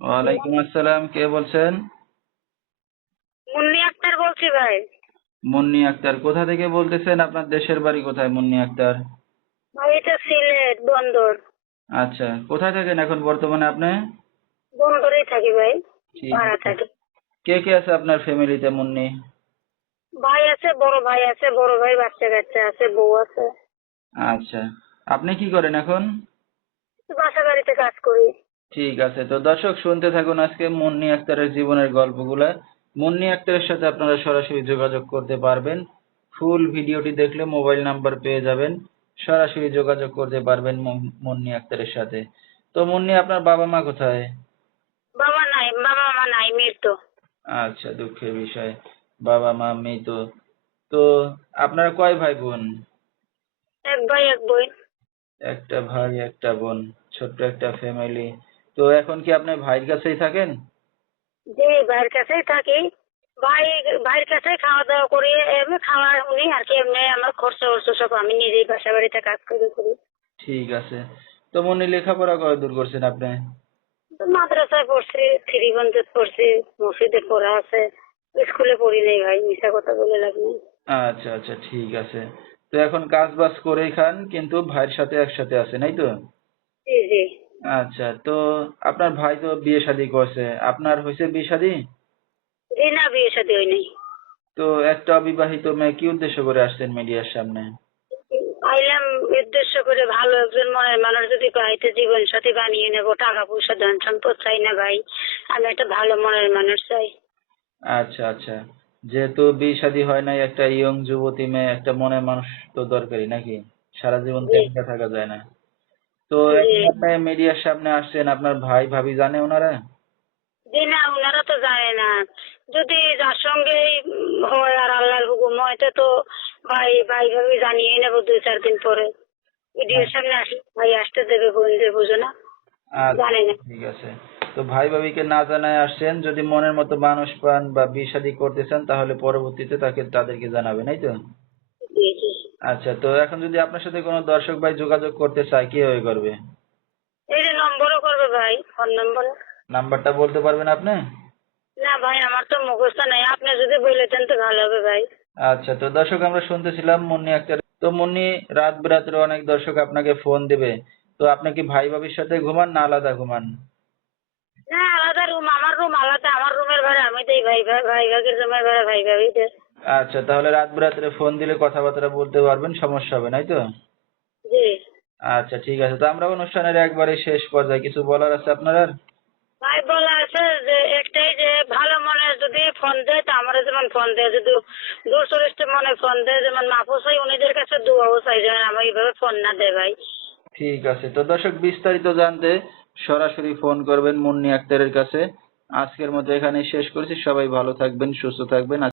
ওয়ালাইকুম আসসালাম কে বলছেন? মুন্নি আক্তার বলছি ভাই। মুন্নি আক্তার কোথা থেকে বলতেছেন? আপনার দেশের বাড়ি কোথায় মুন্নি আক্তার? ভাই এটা সিলেট বন্দর। আচ্ছা কোথায় থাকেন এখন বর্তমানে আপনি? বন্দরেই থাকি ভাই ভাড়া থাকি। কে কে আছে আপনার ফ্যামিলিতে মুন্নি? ভাই আছে বড় ভাই আছে বড় ভাই বাচ্চা কাচ্চা আছে বউ আছে। আচ্ছা আপনি কি করেন এখন? বাসা বাড়িতে কাজ করি। ঠিক আছে। তো দর্শক শুনতে থাকুন আজকে মুন্নি আক্তারের জীবনের গল্পগুলা। মুন্নি আক্তারের সাথে আপনারা সরাসরি যোগাযোগ করতে পারবেন। ফুল ভিডিওটি দেখলে মোবাইল নাম্বার পেয়ে যাবেন। সরাসরি যোগাযোগ করতে পারবেন মুন্নি আক্তারের সাথে। তো মুন্নি আপনার বাবা মা কোথায়? বাবা নাই বাবা মা নাই মৃত্যু আচ্ছা দুঃখের বিষয়। বাবা মা মৃত। তো আপনারা কয় ভাই বোন? এক ভাই এক বোন। একটা ভাই একটা বোন। ছোট্ট একটা ফ্যামিলি তো এখন কি আপনি ভাইয়ের কাছেই থাকেন? যে ভাইয়ের কাছেই থাকি। ভাই ভাইয়ের কাছে খাওয়া দাওয়া করি এমনি খাওয়া উনি আর কি এমনি আমার খরচা খরচা সব আমি নিজেই বাসা বাড়িতে কাজ করে করি। ঠিক আছে। তো মনে লেখাপড়া কত দূর করছেন আপনি? মাদ্রাসায় পড়ছি থ্রিগঞ্জে পড়ছি মসজিদে পড়া আছে। স্কুলে পড়ি নাই ভাই মিশা কথা বলে লাভ নেই। আচ্ছা আচ্ছা ঠিক আছে। তো এখন কাজ বাজ করেই খান কিন্তু ভাইয়ের সাথে একসাথে আছেন এই তো? জি জি। আচ্ছা তো আপনার ভাই তো বিয়ে শাদী করছে। আপনার হয়েছে বিয়ে শাদী? জি না বিয়ে শাদী হয় নাই তো একটা অবিবাহিত মেয়ে কি উদ্দেশ্য করে আসছেন মিডিয়ার সামনে? আইলাম উদ্দেশ্য করে ভালো একজন মনের মানুষ যদি পাইতে জীবন সাথী বানিয়ে নেব টাকা পয়সা ধন সম্পদ চাই না ভাই। আমি একটা ভালো মনের মানুষ চাই। আচ্ছা আচ্ছা। যেহেতু বিয়ে শাদী হয় নাই একটা ইয়ং যুবতী মেয়ে একটা মনের মানুষ তো দরকারি নাকি? সারা জীবন তো একা থাকা যায় না। তো। মিডিয়ার সামনে আসছেন আপনার ভাই ভাবি জানে ওনারা? জি না ওনারা তো জানে না। যদি যার সঙ্গে হয় আর আল্লাহর হুকুম হয় তো তো ভাই ভাই ভাবি জানিয়ে নেব দুই চার দিন পরে। ভিডিওর সামনে আসলে ভাই আসতে দেবে বোনদের বুঝো না। আচ্ছা জানে না। ঠিক আছে। তো ভাই ভাবিকে না জানায় আসছেন যদি মনের মতো মানুষ পান বা বিয়ে শাদী করতে চান তাহলে পরবর্তীতে তাকে তাদেরকে জানাবেন এই তো? আচ্ছা তো এখন যদি আপনার সাথে কোনো দর্শক ভাই যোগাযোগ করতে চায় কীভাবে করবে? এই যে নম্বরও করবে ভাই ফোন নম্বরে। নাম্বারটা বলতে পারবেন আপনি? না ভাই আমার তো মুখস্থ নাই। আপনি যদি বলেতেন তো ভালো হবে ভাই। আচ্ছা তো দর্শক আমরা শুনতেছিলাম মুন্নি আক্তার তো মুন্নি রাত বেরাত্রে অনেক দর্শক আপনাকে ফোন দেবে। তো আপনি কি ভাই ভাবির সাথে ঘুমান না আলাদা ঘুমান? না আলাদা রুম আমার রুম আলাদা আমার রুমের ভাড়া। আমি দেই ভাই ভাই ভাই ভাগের রুমের ভাড়া ভাই ভাবি দেয় আচ্ছা তাহলে রাত বেরাত্রে ফোন দিলে কথাবার্তা বলতে পারবেন সমস্যা হবে নাই তো? আচ্ছা ঠিক আছে তো আমরা অনুষ্ঠানের একবারে শেষ পর্যায়ে কিছু বলার আছে আপনার? আর ভাই বলা আছে যে একটাই যে ভালো মনে যদি ফোন দেয় তো আমার যেমন ফোন দেয় যদি মনে ফোন দেয় যেমন মাপুস হয় উনিদের কাছে দুয়াও চাই যেন আমার এইভাবে ফোন না দেয় ভাই। ঠিক আছে তো দর্শক বিস্তারিত জানতে সরাসরি ফোন করবেন মুন্নি আক্তারের কাছে। আজকের মতো এখানেই শেষ করছি সবাই ভালো থাকবেন সুস্থ থাকবেন।